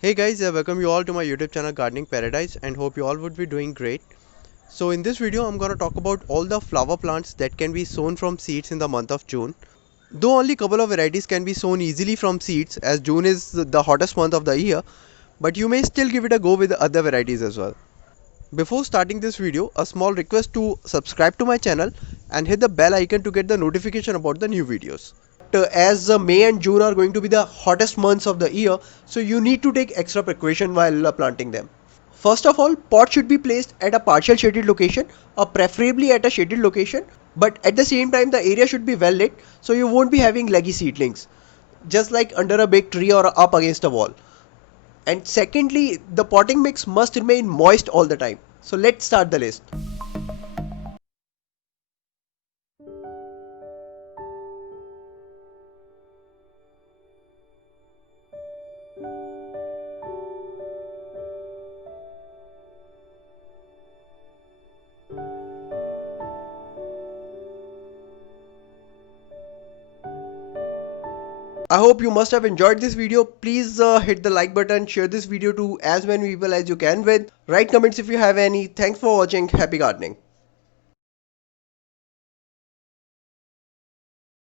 Hey guys, I welcome you all to my YouTube channel Gardening Paradise and hope you all would be doing great. So in this video I'm going to talk about all the flower plants that can be sown from seeds in the month of June. Though only couple of varieties can be sown easily from seeds as June is the hottest month of the year, but you may still give it a go with the other varieties as well. Before starting this video, a small request to subscribe to my channel and hit the bell icon to get the notification about the new videos. As May and June are going to be the hottest months of the year, so you need to take extra precaution while planting them. First of all, pots should be placed at a partial shaded location or preferably at a shaded location, but at the same time the area should be well lit so you won't be having leggy seedlings, just like under a big tree or up against a wall. And secondly, the potting mix must remain moist all the time. So let's start the list. I hope you must have enjoyed this video. Please hit the like button, share this video to as many people as you can with. Write comments if you have any. Thanks for watching. Happy gardening.